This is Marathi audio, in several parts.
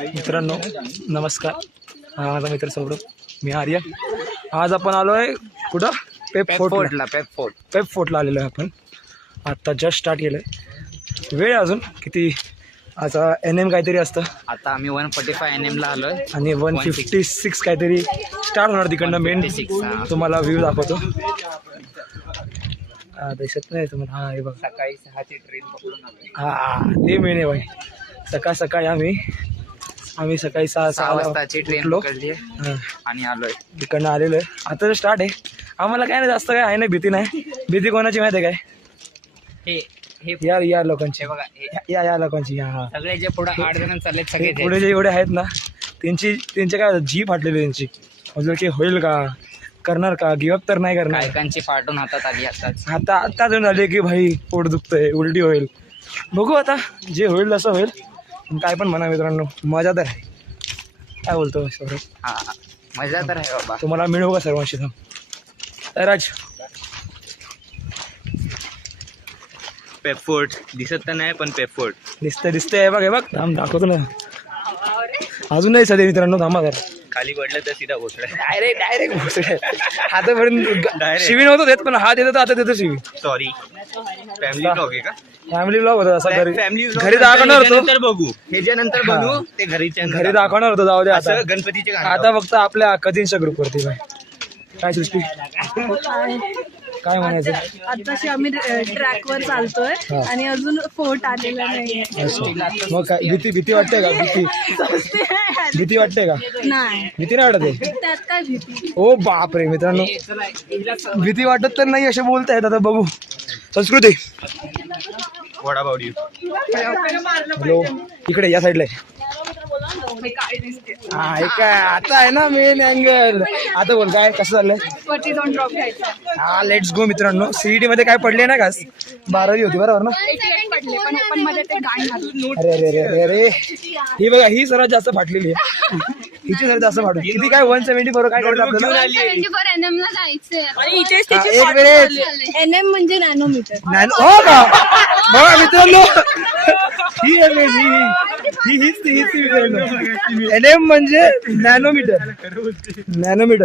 मित्रांनो नमस्कार. हा माझा मित्र सौरभ, मी आर्य. आज आपण आलो आहे कुठं? पेप फोर्टला आलेलो आहे आपण. आत्ता जस्ट स्टार्ट केलं आहे. वेळ अजून किती? आता NM काहीतरी असतं. आता आम्ही 145 NM ला आलोय आणि 156 काहीतरी स्टार्ट होणार तिकडनं. मेन तुम्हाला व्ह्यू दाखवतो. दिसत नाही तुम्हाला? हा हे बघा, सकाळी 6ची ट्रेन पकडून आलोय. हा ते मेन आहे भाई. सकाळी आम्ही सकाळी 6 वाजताची ट्रेन पकडली आणि आलोय. तिकडनं आलेलो आहे. आता स्टार्ट आहे. आम्हाला काय नाही जास्त काय आहे, नाही भीती नाही. भीती कोणाची माहिती आहे काय? हे या लोकांची बघा, या लोकांची. हा सगळे जे पुढे 8 जण चालले सगळे पुढे जे एवढे आहेत ना, त्यांचे काय जी फाटलेली त्यांची. म्हणजे की होईल का, करणार का, गिव्हअप तर नाही करणार. बायकांची पाठवून हातात आली आता जाऊन आले की भाई पोट दुखतंय, उलटी होईल. बघू आता जे होईल तसं होईल. काय पण म्हणा मित्रांनो, मजा तर आहे. काय बोलतो सौरभ? हा मजा तर आहे बाबा. तुम्हाला मिळू का सर्वांशी? राज पेपफोर्ट दिसत तर नाही, पण पेपफोर्ट दिसतंय. बघ हे बघ, थांब दाखवतो ना. अजून नाही सध्या मित्रांनो, थांबा जरा. खाली पडलं तर सीधा घोसडा. डायरेक्ट घुसडे. हातापर्यंत शिवी नव्हतं देत, पण हात येतो आता देतो शिवी. सॉरी. फॅमिली ब्लॉग आहे का? फॅमिली ब्लॉग होता असा. घरी दाखवणार होतो. बघू ह्याच्यानंतर बनवू ते घरी दाखवणार होतो. जाऊ दे आता. गणपतीचे आता फक्त आपल्या कधींच्या ग्रुपवरती. काय सृष्टी काय म्हणायचं? आताशी आम्ही ट्रॅकवर चालतोय आणि अजून फोर्ट आलेला नाही. मग काय भीती वाटते का? भीती वाटते का? नाही, भीती नाही वाटत? त्यात काय भीती? ओ बापरे मित्रांनो, भीती वाटत तर नाही असे बोलतायत. आता बघू. संस्कृती वडापावडी. हॅलो, इकडे या साईडला आहे. हा काय आता आहे ना मेन अँगल. आता बोल काय कसं चाललंय? वरती जाऊन ड्रॉप घ्यायचा. हा लेट्स गो मित्रांनो. CET मध्ये काय पडले ना का? 12वी होती बरोबर ना? पडले पण ओपन मध्ये ते गाण घालून. अरे ही बघा, ही सर्वात जास्त फाटलेली आहे. हिची सर्वात जास्त फाटून. किती काय 170 बरोबर काय करत आपल्याला? NM ला जायचंय. एक मिनिट. NM म्हणजे नॅनोमीटर. हो का? बघा मित्रांनो, ही आहे हीच मित्रांनो. NM म्हणजे नॅनोमीटर.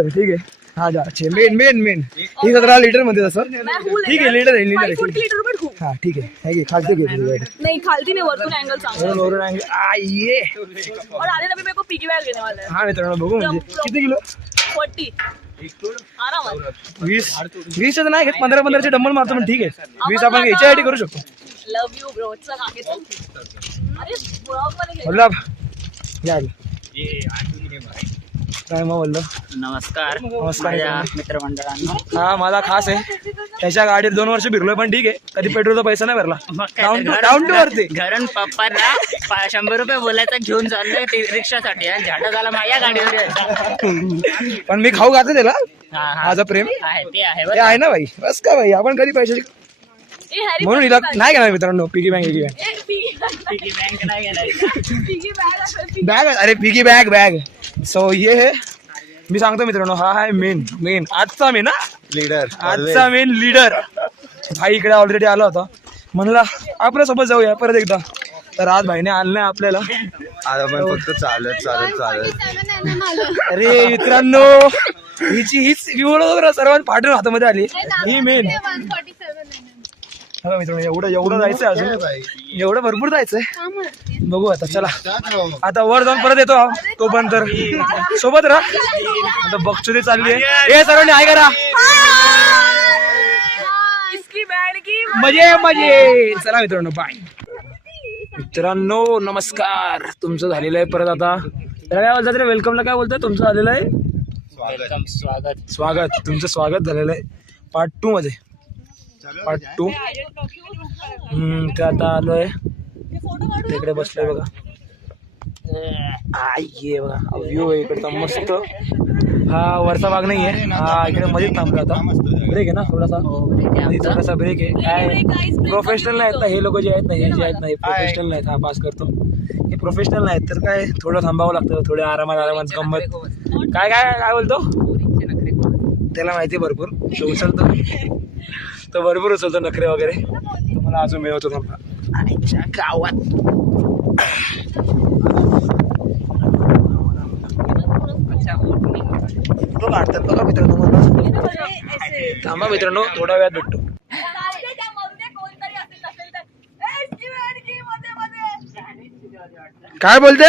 ठीक आहे. हा जा मेन ही 17 लिटर मध्ये तसं. ठीक आहे, लिटर आहे. हा ठीक आहे. खालती घे नहीं, खालती नहीं, वरतून अँगल चांगला. वरून अँगल. ये और आने तभी मेरे को पिगी बैग लेने वाला है. हा मित्रांनो बघू. म्हणजे किती किलो? 40 आरामात. 20 तर नाही घेत. 15 चे डंबल मारतो. पण ठीक आहे, 20 आपण याच्यासाठी करू शकतो. लव यू ब्रो. चल आगे चल. अरे ब्लॉग मध्ये बोला या काय मग बोललो. नमस्कार माझ्या मित्रमंडळांना. हा माझा खास आहे. त्याच्या गाडीत 2 वर्ष फिरलोय, पण ठीक आहे, कधी पेट्रोलचा पैसा नाही भरला. डाऊन टू वरती. घरून पप्पाला 100 रुपये बोलायचा घेऊन चाललोय ते रिक्षासाठी. झाडा झाला माझ्या गाडीवर. पण मी खाऊ घातलं त्याला. हा माझं प्रेम ते ते आहे ना भाई. बस का भाई, आपण कधी पैसे म्हणून हिला नाही घेणार मित्रांनो. पिगी बँक बँक नाही घेणार. बॅग. अरे पिगी बॅग. सो ये है. मी सांगतो मित्रांनो, हा आहे मेन आजचा मेन लीडर. भाई इकडे ऑलरेडी आला होता. म्हणला आपल्या सोबत जाऊया परत एकदा. तर आज भाईने आणलं नाही आपल्याला. आज आपण फक्त चालत. अरे मित्रांनो, हीच सर्वात पाठवून हातामध्ये आली. ही मेन. हा मित्रांनो, एवढं जायचंय अजून. एवढं भरपूर जायचंय. बघू आता. चला आता वर जाऊन परत येतो. तो पण तर सोबत राहा. आता बक्षुरी चालली आहे. हे सर्वांनी आहे करा. मजे. चला मित्रांनो, बाय. मित्रांनो नमस्कार. तुमचं झालेलं आहे परत आता. त्याला काय बोलतात रे? वेलकमला काय बोलतात? तुमचं झालेलं आहे स्वागत. तुमचं स्वागत झालेलं आहे पार्ट 2 मध्ये. पार्ट 2. ते आता आलोय तिकडे बसलोय बघा. ये बघा व्ह्यू आहे इकडचा मस्त. हा वरचा भाग नाही आहे. हा इकडे मध्ये थांबलो आता. ब्रेक आहे ना थोडासा ब्रेक आहे. काय प्रोफेशनल नाहीत ना हे लोक जे आहेत ना, हे जे आहेत ना हे प्रोफेशनल नाहीत. हा पास करतो. हे प्रोफेशनल नाहीत तर काय थोडं थांबावं लागतं. थोडे आरामात गंमत. काय बोलतो त्याला माहिती भरपूर. उचलतो तो भरपूर उचलतो नखरे वगैरे. तुम्हाला अजून मिळवतो थांबा. गावात थांबा मित्रांनो, थोडा वेळात भेटतो. काय बोलते?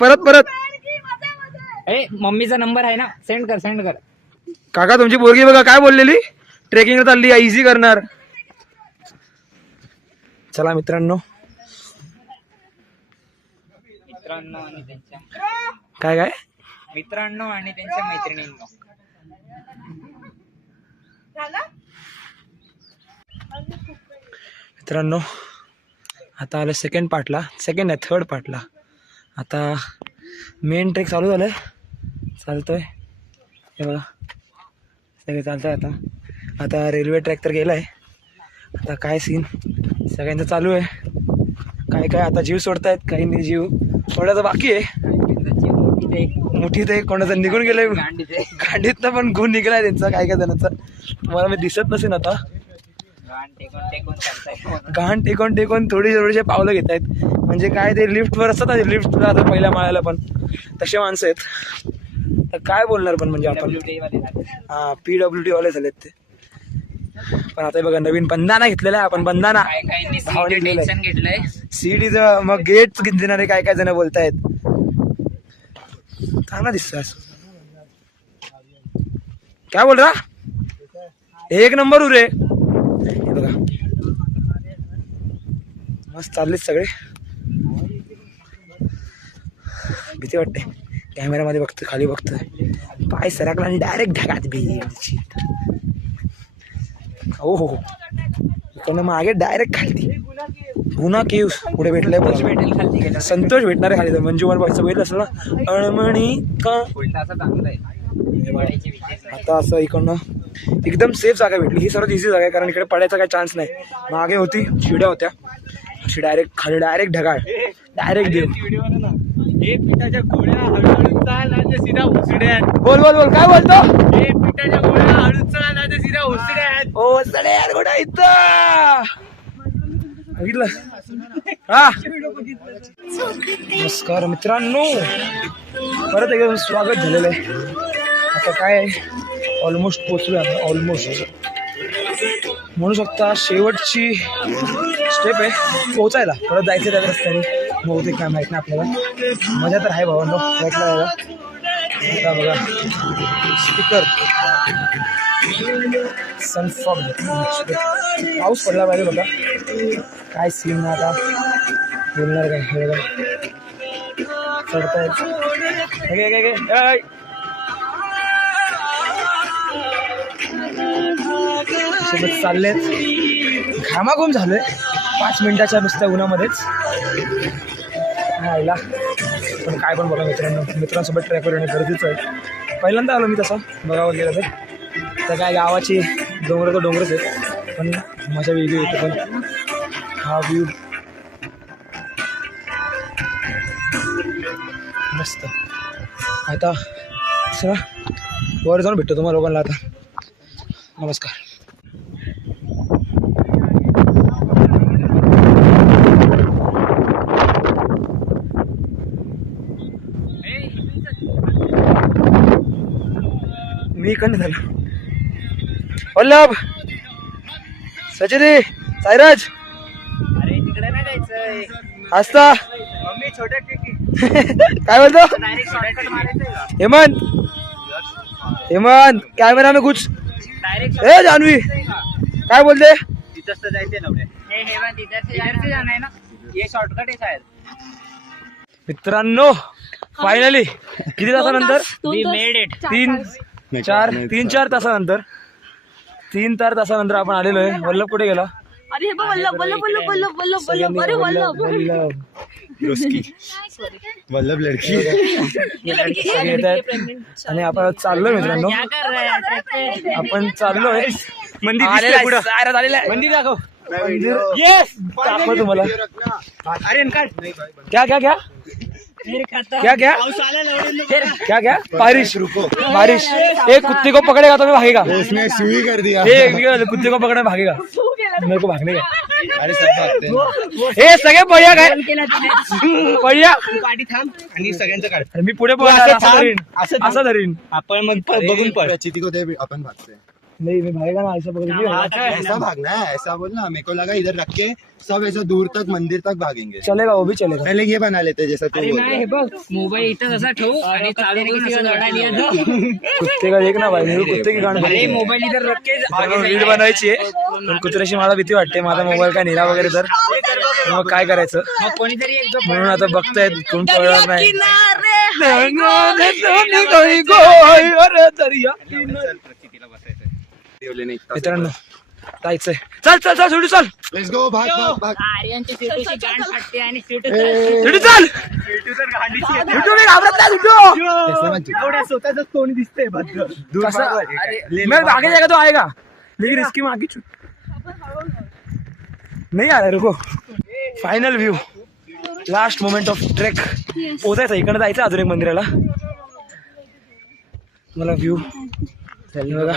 परत मम्मीचा नंबर आहे ना, सेंड कर. काका तुमची पोरगी बघा काय बोललेली, ट्रेकिंग चालली इझी करणार. चला मित्रांनो, आणि त्यांच्या काय मित्रांनो आणि त्यांच्या मैत्रिणींनो. मित्रांनो आता आलं सेकंड थर्ड पार्टला. आता मेन ट्रेक चालतोय हे बघा, सगळे चालतंय. आता रेल्वे ट्रॅक तर गेलाय. आता काय सीन सगळ्यांचं चालू आहे. काय आता जीव सोडतायत, काही नाही जीव सोडायचं बाकी आहे. मोठी ते कोणाचं निघून गेलंय गांडीतनं, पण गुण निघलाय त्यांचा काय जणांचा. तुम्हाला मी दिसत नसेल आता. घाण टेकून थोडीशे पावलं घेत आहेत. म्हणजे काय ते लिफ्टवर असतात, लिफ्टला आता पहिल्या माळ्याला पण तसे माणसं आहेत. तर काय बोलणार पण, म्हणजे आपण PWD वाले झालेत ते. पण आता बघा नवीन बंधाना घेतलेला आहे आपण. बंधाना घेतलंय सीडीचं, मग गेट देणारे काय जण बोलतायत. चांगला दिसतोय असं. काय बोल रहा, एक नंबर उरे. हे बघा मस्त चाललेत सगळे. भीती वाटते कॅमेरामध्ये बघतोय, खाली बघतोय, पाय सरकला आणि डायरेक्ट ढगात भेटची. हो इकडनं मागे डायरेक्ट खाली. गुन्हा केव्स पुढे भेटलाय, संतोष भेटणारे खाली. मंजू मला बघायचं बघितलं असेल ना, अळमणी का. आता असं इकडनं एकदम सेफ जागा भेटली. ही सर्वात इझी जागा आहे, कारण इकडे पडायचा काही चान्स नाही. मागे होती शिड्या होत्या, अशी डायरेक्ट खाली डायरेक्ट ढगाळ, डायरेक्ट देव. पिठाच्या गोळ्या हळूहळू चाल आणि सीधा उचड्यात. बोल काय बोलतो. पिठाच्या गोळ्या हळू चाल आणि सीधा उचड्यात. ओ सडे यार गोडा इथं बघितलं. हा नमस्कार मित्रांनो, परत एकदा स्वागत झालेलं आहे. आता काय ऑलमोस्ट पोचलो आहे, ऑलमोस्ट म्हणू शकता शेवटची स्टेप आहे पोहोचायला. परत जायचं त्या रस्त्याने, बहुतेक काय माहित नाही आपल्याला. मजा तर आहे भावांनो ट्रॅकला यायला. आता बघा स्पीकर सनफॉग, पाऊस पडला पाहिजे बघा. काय सीन ना आता बोलणार काय. हे बघा चढतायत चाललेत. घामाघूम झालोय 5 मिनिटाच्या नुसत्या उन्हामध्येच आईला. पण काय पण बघा मित्रांसोबत ट्रॅकवर येणं गरजेचं आहे. पहिल्यांदा आलो मी तसं बघावं गेलं तर काय गावाची डोंगर तर डोंगरच आहे, पण मजा वेगळी होती. पण हा व्ह्यू मस्त. आता चला वर जाऊन भेटतो तुम्हाला लोकांना. आता नमस्कार. मी इकडनं झालो. वल्लभ, सचिदी, साईराज, अरे तिकडे नाही जायचंय. आस्था, मम्मी छोट्या ट्रिकी. काय बोलतो. डायरेक्ट शॉर्टकट मारायचंय. हेमंत कॅमेरा में कुछ. डायरेक्ट ए जानवी काय बोलते. तिथंच तर जायचंय लवड्या. हे हेमंत इधर से जाना है ना, ये शॉर्टकट है शायद. मित्रांनो फायनली किती तासानंतर, We made it. 3-4 तासानंतर, 3 तासानंतर आपण आलेलो आहे. वल्लभ कुठे गेला. अरे हे बघ वल्लभ. अरे वल्लभ वल्लभ लडकी. आणि आपण चाललोय मित्रांनो, क्या कर रहे हैं? आपण चाललोय. मंदिर मंदिर दाखव. येस दाखव तुम्हाला. अरे क्या क्या क्या क्या क्या क्या क्या. बारिश बारिश. एक कुत्ते को पकड़ेगा तो मैं भागेगा. उसने सुई कर दिया. कुत्ते को पकड़ने भागेगा, मेरे को भागने का. अरे सब भागते हैं. हे सगळे पळ्या काय पळ्या. पाठी थांब आणि सगळ्यांचं काढ. मी पुढे असं धरीन. आपण मग बघून पड. प्रचिती को दे, आपण भागते. नहीं मैं भागेगा ना ऐसा पकड़ ऐसा भागना है, ऐसा बोलना मेरे को लगा इधर रख के सब ऐसा दूर तक मंदिर तक भागेंगे। चलेगा वो भी चलेगा. पहले ये बना लेते जैसा तू बोल रहा है। हे बघ मोबाईल इथं तसा ठेवू आणि चालू करून असं लढायला येतो. कुत्ते का देख ना भाई मेरे को कुत्ते की गांड अरे भरली. मोबाईल इधं रख के रीड बनवायची आहे पण कुत्र्याशी मला भीती वाटते. माझा मोबाईल काय नेला वगैरे तर मग काय करायचं मग कोणीतरी एक म्हणून आता बघतायत कोण पळणार नाही. मित्रांनो जायचंय. चल चल चल सुटू चल. लेट्स गो, भाग भाग भाग. आर्यनची सिटूची गांड फाटते आणि सिटू सुटू चल. सुटू मी घाबरत नाही सुटू. एवढ्या स्वतःच तोंड दिसतंय भद्र. दूर कसा? भाग. मैं आगे जाएगा तो आएगा लेकिन इसकी में आगे नहीं आ रहा. रुको. Final view last moment of trek. पोचायचं इकडे जायचं अजून एक मंदिराला. मला व्यू बघा.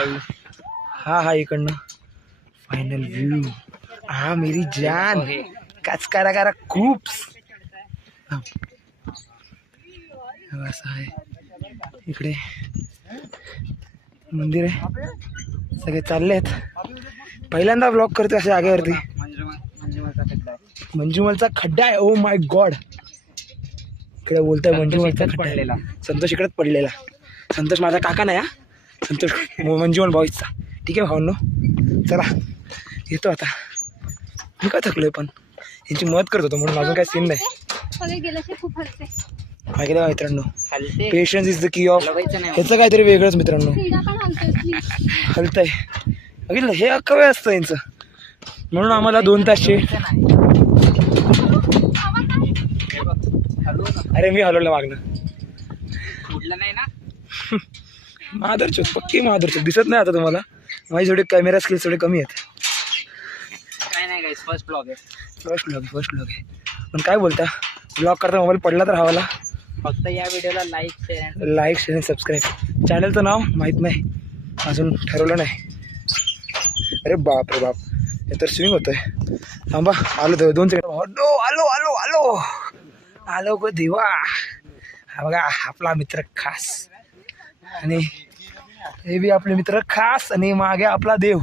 हा इकडनं फायनल व्यू. हा मेरी जान काच करा करा खूप असं आहे. इकडे मंदिर आहे. सगळे चालले आहेत. पहिल्यांदा ब्लॉग करते अशा जागेवरती. मंजुमलचा खड्डा आहे. Oh my God. इकडे बोलतोय मंजुमलचा खड्डा पडलेला. संतोष इकडेच पडलेला. संतोष माझा काका नाही हा. संतोष मंजुमल बॉईजचा. ठीक आहे भावनो चला येतो आता. मी काय थकलोय पण यांची मदत करत होतो म्हणून अजून काय सीन नाही. मागे बघा मित्रांनो patience is the key of. ह्याचं काहीतरी वेगळंच मित्रांनो हलतंय. बघितलं हे अख्खा वेळ असतं यांचं म्हणून आम्हाला 2 तासचे. अरे मी हलवलं मागणं. उडलं नाही ना. महादरचोक पक्की महादरचोक दिसत नाही आता तुम्हाला. माझी थोडी कॅमेरा स्किल्स थोडे कमी आहेत. काय नाही गाईस फर्स्ट ब्लॉग आहे. फर्स्ट ब्लॉग आहे पण काय बोलता ब्लॉग करता मोबाईल पडला तर हवाला. फक्त या व्हिडिओला लाईक शेअर सबस्क्राईब. चॅनलचं नाव माहीत नाही अजून ठरवलं नाही. अरे बाप रे बाप हे तर स्विंग होतोय. थांबा आलो तर 2 सेकंड. आलो आलो आलो आलो गो देवा. हा बघा आपला मित्र खास आणि हे बी आपले मित्र खास आणि मागे आपला देव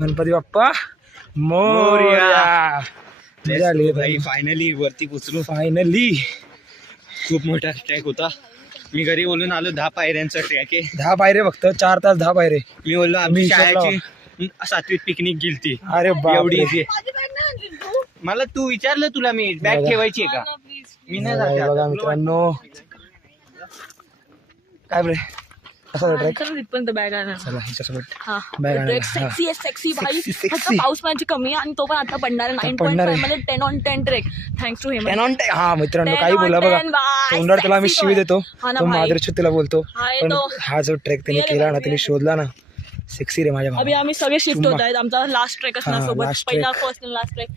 गणपती बाप्पा मोरया. मजा आली भाई. फायनली वरती पोचलो. फायनली खूप मोठा ट्रॅक होता. मी घरी बोलून आलो 10 पायऱ्यांचा ट्रॅक आहे. 10 पायरे फक्त 4 तास 10 पायरे. मी बोललो आम्ही हिशोब शाळेची 7वीत पिकनिक गेलती. अरे बाप एवढी रे. मला तू विचारलं तुला मी बॅग बघा. ठेवायची आहे का. मी नाही जाते बघा आता. मित्रांनो काय बरे कसा ट्रॅक. बॅग आहे चला ह्याच्यासोबत हा बॅग आणा. सेक्सी आहे सेक्सी भाई. Sexy. फक्त पाऊस पाण्याची कमी आहे आणि तो पण आता पडणार आहे. पडणार 9.5 आहे. मध्ये 10/10 ट्रेक थँक्स टू हिम. हा मित्रांनो काही 10 बोला on बघा 10 बाय. तोंडावर त्याला आम्ही Sexy शिवी boy. देतो. हा ना तो भाई. माधुरी तिला बोलतो हा पण येतो. हा जो ट्रेक त्याने केला ना त्याने शोधला ना सेक्सी रे माझ्या अभी आम्ही सगळे शिफ्ट होत आहेत. आमचा लास्ट ट्रेक असणार हा, सोबत. last पहिला trek. फर्स्ट लास्ट ट्रेक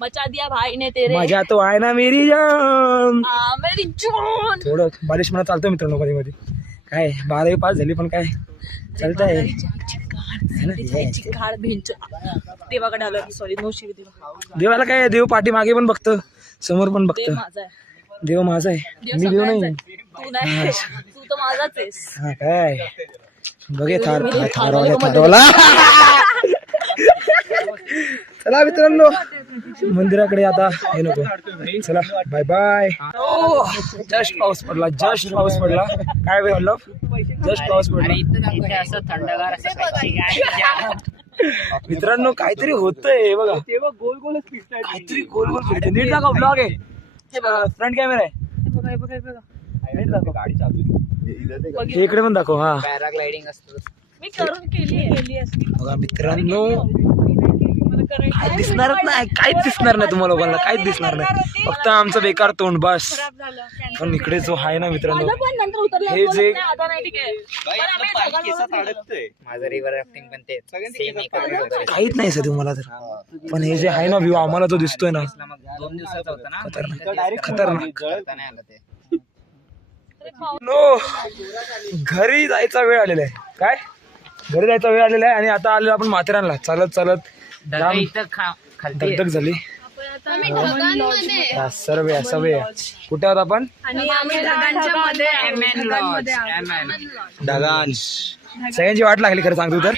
मचा दिया भाई ने तेरे. मजा तो आहे ना मेरी जान. मेरी जून. थोडं बारिश म्हणा चालतो मित्रांनो मध्ये मध्ये. काय 12वी पास झाली पण काय चालतंय. चिकाड भिंच देवाकडे आलो. सॉरी नो शिवी देवा. देवाला काय देव पाठी मागे पण बघतं समोर पण देव बघतं. माझा आहे. देव माझा आहे मी देव सगळ्यांचा नाही. आहे. तू नाही तू तर माझाच आहेस. हा काय बघे थारवाला चला मित्रांनो मंदिराकडे आता हे नको. चला बाय बाय. जस्ट पाऊस पडला काय बोललो जस्ट पाऊस पडला. इथे असं थंडगार असं मित्रांनो काहीतरी होतंय बघा. काहीतरी गोल गोल फिरते. नीट दाखव ब्लॉग आहे. फ्रंट कॅमेरा आहे. नीट दाखव. हे इकडे पण दाखव. हा पॅराग्लायडिंग असतं. मी करून केली असती. बघा मित्रांनो काय दिसणारच नाही. काहीच दिसणार नाही तुम्हाला लोकांना. काहीच दिसणार नाही फक्त आमचं बेकार तोंड बस. पण इकडे जो आहे ना मित्रांनो हे जे माझं रिव्हर राफ्टिंग पण ते काहीच नाही सर तुम्हाला तर. पण हे जे आहे ना व्ह्यू आम्हाला जो दिसतोय ना 2 दिवसाचं होतं ना. खतरनाक. करता नाही आलं ते. नो घरी जायचा वेळ आलेला आहे. काय घरी जायचा वेळ आलेला आहे आणि आता आलेलो आपण माथेरानला चालत दगड इथं खाली दगदग झाली. आपण सर्वे कुठे आहोत आपण? आणि आम्ही ढगांच्या मध्ये आहोत. ढगांश. सगळ्यांची वाट लागली खरं सांगतो तर,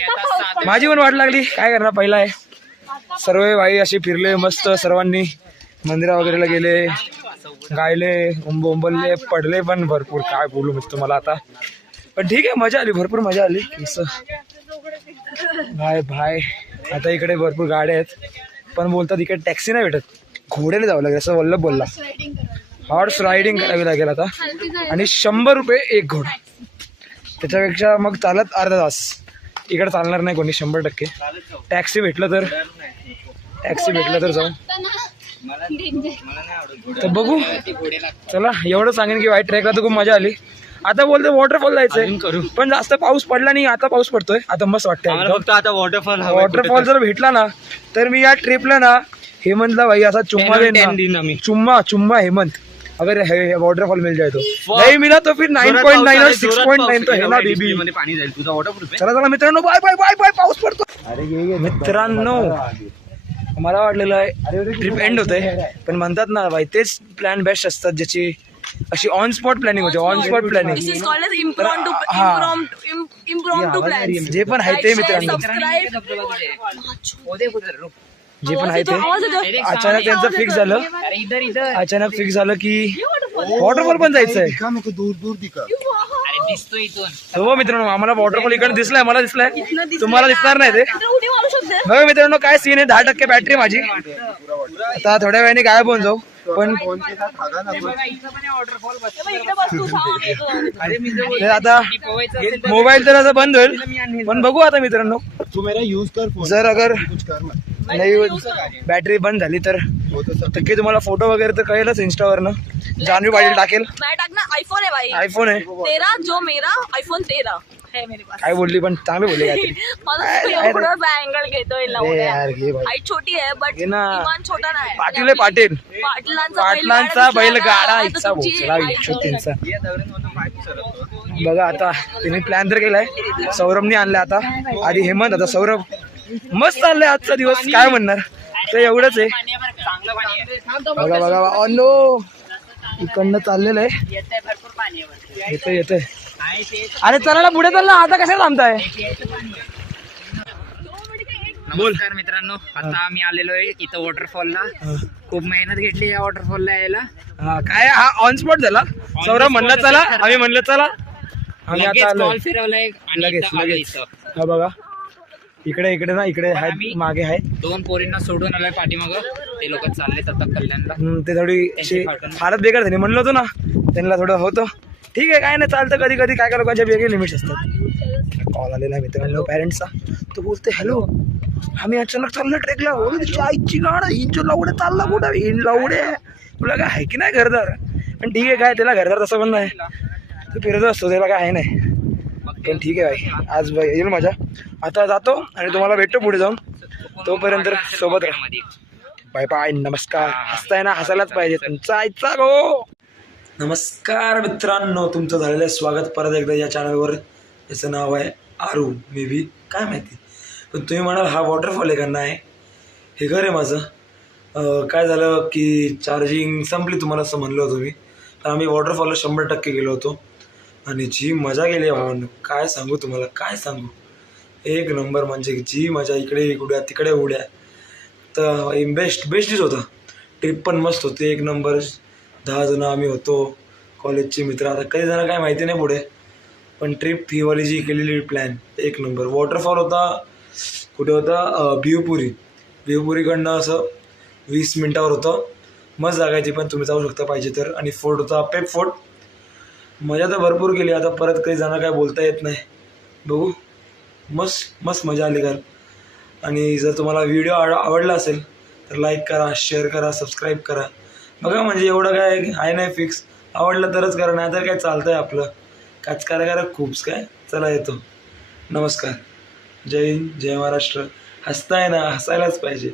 माझी पण वाट लागली. काय करणार, पहिला आहे. सर्व भाई असे फिरले मस्त, सर्वांनी मंदिरा वगैरेला गेले, गायले, उंबले, पडले पण भरपूर. काय बोलू मी तुम्हाला आता, पण ठीक आहे, मजा आली, भरपूर मजा आली. भाय आता इकडे भरपूर गाड्या आहेत, पण बोलतात इकडे टॅक्सी नाही भेटत, घोड्याने जावं लागेल असं वल्लभ बोलला. हॉर्स रायडिंग करावी लागेल आता, आणि 100 रुपये एक घोडा. त्याच्यापेक्षा मग चालत अर्धा तास. इकडे चालणार नाही कोणी 100%. टॅक्सी भेटलं तर जाऊ. तर बघू. चला, एवढं सांगेन की वाईट ट्रेकला तर खूप मजा आली. आता बोलते वॉटरफॉल जायचंय, पण जास्त पाऊस पडला नाही. आता पाऊस पडतोय, आता मस्त वाटतंय. फक्त आता वॉटरफॉल जर भेटला ना तर मी या ट्रिपला ना हेमंतला भाई असा चुम्मा देईन. चुम्मा हेमंत, अगर वॉटरफॉल मिल जाए तो. नहीं मिला तो फिर 9.9 और 6.9 तो है ना बेबी. पाणी जाईल तुझा वॉटरप्रूफ. चला मित्रांनो, बाय बाय बाय बाय. पाऊस पडतो मित्रांनो. मला वाटलेलं ट्रिप एंड होतंय, पण म्हणतात ना भाई तेच प्लॅन बेस्ट असतात, ज्याची अशी ऑन स्पॉट प्लॅनिंग होते. ऑन स्पॉट प्लॅनिंग जे पण आहे ते मित्रांनो, जे पण आहे ते अचानक त्यांचं फिक्स झालं की वॉटरफॉल पण जायचंय. हो मित्रांनो, आम्हाला वॉटरफॉल इकडे दिसलाय, मला दिसलाय, तुम्हाला दिसणार नाही ते. हो मित्रांनो, काय सीन आहे, 10% बॅटरी माझी. आता थोड्या वेळाने गायब होऊन जाऊ, पण आता मोबाईल तर असं बंद होईल, पण बघू आता मित्रांनो. जर अगर नाही बॅटरी बंद झाली तर नक्की तुम्हाला फोटो वगैरे तर कळेलच इंस्टावरनं. जान्हवी पाटील टाकेल. आयफोन आहे भाई, आयफोन आहे 13 जो मेरा आयफोन 13 है मेरे पास. काय बोलली, पण चांगलं बोलली. अँगल घेतोय. हाईट छोटी आहे बट इमान छोटा नाही. पाटील आहे पाटील, पाटलांचा बैलगाडा इच्छा भोसला इच्छा. बघा आता तिने प्लॅन तर केलाय, सौरभने आणलाय. आता आधी हेमंत, आता सौरभ. मस्त चाललंय आजचा दिवस, काय म्हणणार. तर एवढंच आहे. बघा नो, इकडनं चाललेलं आहे. येतोय. अरे चला पुढे चालला, आता कशा थांबताय. नमस्कार मित्रांनो, आता आम्ही आलेलो आहे इथं वॉटरफॉलला. खूप मेहनत घेतली या वॉटरफॉलला यायला. काय हा ऑन स्पॉट झाला. सौरभ म्हणलं चला, आम्ही म्हणलं चला, आम्ही आता कॉल फिरवलाय आणि लगेच. हा बघा, इकडे ना, इकडे आहेत, मागे आहेत 2 पोरींना सोडून आलोय पाठीमाग. ते लोक चालले आता कल्याणला. ते थोडी हालत बेकार झाली, म्हणलं होतं ना त्यांना थोडं होतं. ठीक आहे, काय नाही, चालतं. कधी कधी काय लोकांचे वेगळे लिमिट्स असतात. कॉल आलेला मित्रांनो पॅरेंट्सचा. तो बोलते हॅलो, आम्ही अचानक चाललो ट्रेकला. आईची गाडी इंच लावडे चालला, कुठं इन लावडे, तुला काय आहे की नाही घरदार. पण ठीक आहे, काय त्याला घरदार तसं पण नाही, तो फिरत असतो, त्याला काय आहे नाही. पण ठीक आहे भाई, आज येईल मजा. आता जातो आणि तुम्हाला भेटतो पुढे जाऊन. तोपर्यंत सोबत राहा. बाय बाय, नमस्कार. हसताय ना, हसायलाच पाहिजे. तुमचा आईचा गो. नमस्कार मित्रांनो, तुमचं झालेलं स्वागत परत एकदा या चॅनलवर. याचं नाव आहे आरू, मे बी काय माहिती. पण तुम्ही म्हणाल हा वॉटरफॉल आहे का? नाही, हे घर आहे माझं. काय झालं की चार्जिंग संपली, तुम्हाला असं म्हणलं होतं मी. तर आम्ही वॉटरफॉलला 100% गेलो होतो आणि जी मजा गेली भावांनो, काय सांगू तुम्हाला, काय सांगू. एक नंबर, म्हणजे जी मजा, इकडे उड्या तिकडे उड्या. तर बेस्टच होता. ट्रिप पण मस्त होती, एक नंबर. 10 जण आम्ही होतो, कॉलेजचे मित्र. आता काही जण काय माहिती नाही पुढे, पण ट्रिप ही वाली जी केलेली प्लॅन एक नंबर. वॉटरफॉल होता, कुठे होता, भिवपुरीकडनं असं 20 मिनटावर होतं. मस्त जागायची, पण तुम्ही जाऊ शकता पाहिजे तर. आणि फोर्ट होता पेप फोर्ट. मजा तर भरपूर केली. आता परत काही जण काय बोलता येत नाही, बघू. मस्त मजा आली घर. आणि जर तुम्हाला व्हिडिओ आवडला असेल तर लाईक करा, शेअर करा, सबस्क्राईब करा. बघा, म्हणजे एवढं काय आहे नाही फिक्स. आवडलं तरच करा, नाही तर काय चालतं आहे आपलं. करा खूपच काय. चला येतो. नमस्कार, जय हिंद, जय महाराष्ट्र. हसताय ना, हसायलाच पाहिजे.